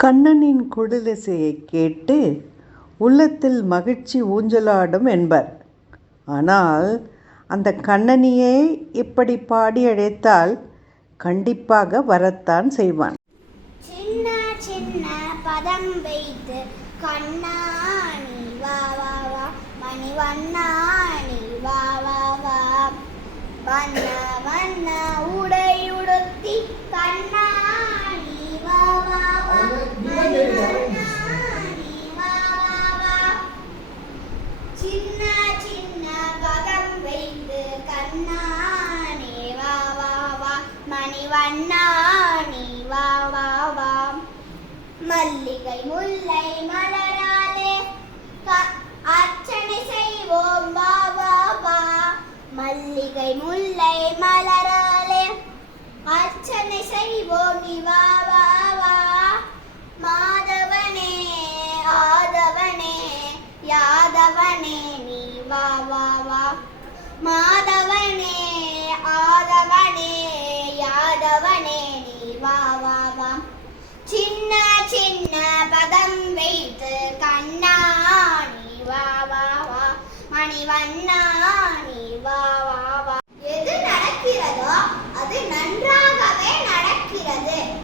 கண்ணனின் குழலிசையைக் கேட்டு உள்ளத்தில் மகிழ்ச்சி ஊஞ்சலாடும் என்பர். ஆனால் அந்த கண்ணனையே இப்படி பாடி அழைத்தால் கண்டிப்பாக வரத்தான் செய்வான். சின்ன சின்ன பதம் வைத்து கண்ணா நீ வா வா வா, மணிவண்ணா நீ வா வா வா, வண்ண வண்ண உடை உடுத்தி கண்ணா நீ வா வா வா, மணிவண்ணா நீ வா வா வா. சின்ன சின்ன பதம் வைத்து கண்ணா நீ வா வா வா, மணிவண்ணா நீ வா வா வா. மல்லிகை முல்லை மலராலே அர்ச்சனை செய்வோம் வா வா வா. மல்லிகை முல்லை மலராலே அர்ச்சனை செய்வோம் நீ வா வா வா. மாதவனே ஆதவனே யாதவனே நீ வா வா வா. மாதவனே ஆதவனே யாதவனே நீ வா வா வா. சின்ன சின்ன பதம் வைத்து கண்ணா நீ வா வா வா, மணிவண்ணா நீ வா